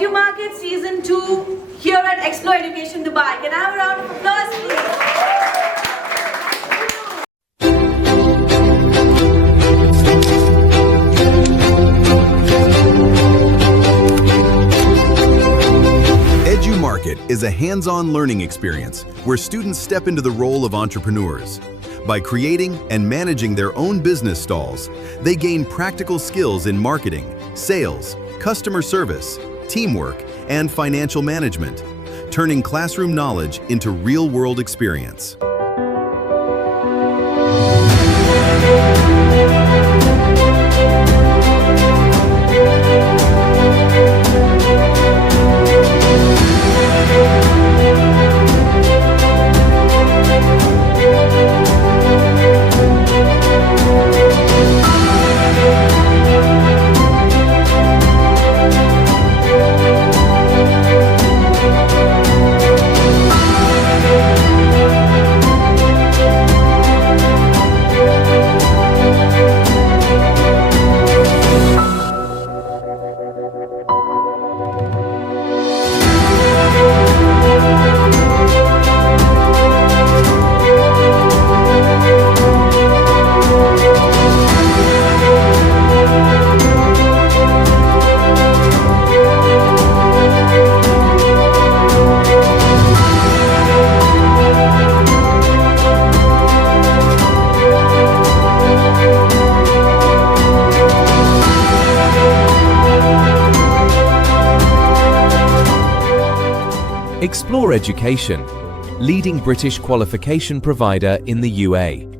EduMarket Season 2 here at Explore Education Dubai. Can I have a round of applause, please? EduMarket is a hands-on learning experience where students step into the role of entrepreneurs. By creating and managing their own business stalls, they gain practical skills in marketing, sales, customer service, teamwork, and financial management, turning classroom knowledge into real-world experience. Explore Education, leading British qualification provider in the UAE.